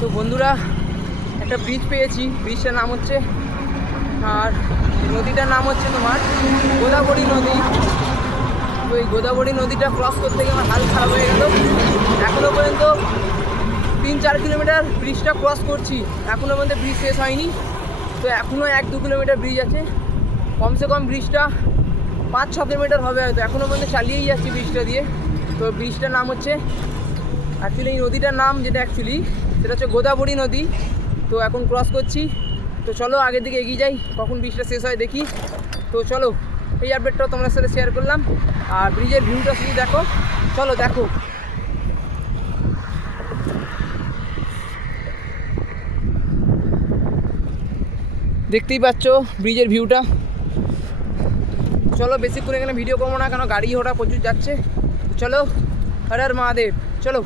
তো বন্ধুরা একটা ব্রিজ পেয়েছি, ব্রিজটার নাম হচ্ছে, আর নদীটার নাম হচ্ছে তোমার গোদাবরী নদী। তো এই গোদাবরী নদীটা ক্রস করতে গিয়ে আমার হাল খারাপ হয়ে গেল। এখনও পর্যন্ত 3-4 কিলোমিটার ব্রিজটা ক্রস করছি, এখনও পর্যন্ত ব্রিজ শেষ হয়নি। তো এখনও 1-2 কিলোমিটার ব্রিজ আছে, কমসে কম ব্রিজটা 5-6 কিলোমিটার হবে হয়তো। এখনও পর্যন্ত চালিয়েই যাচ্ছি ব্রিজটা দিয়ে। তো ব্রিজটার নাম হচ্ছে অ্যাকচুয়ালি, এই নদীটার নাম যেটা সেটা হচ্ছে গোদাবরী নদী। তো এখন ক্রস করছি। তো চলো আগের দিকে এগিয়ে যাই, কখন ব্রিজটা শেষ হয় দেখি। তো চলো, এই আপডেটটাও তোমাদের সাথে শেয়ার করলাম। আর ব্রিজের ভিউটা শুধু দেখো, চলো দেখো। দেখতেই পাচ্ছ ব্রিজের ভিউটা। চলো বেশিক্ষণ এখানে ভিডিও করবো না, কেন গাড়ি ঘোড়া প্রচুর যাচ্ছে। চলো, হর হর মহাদেব, চলো।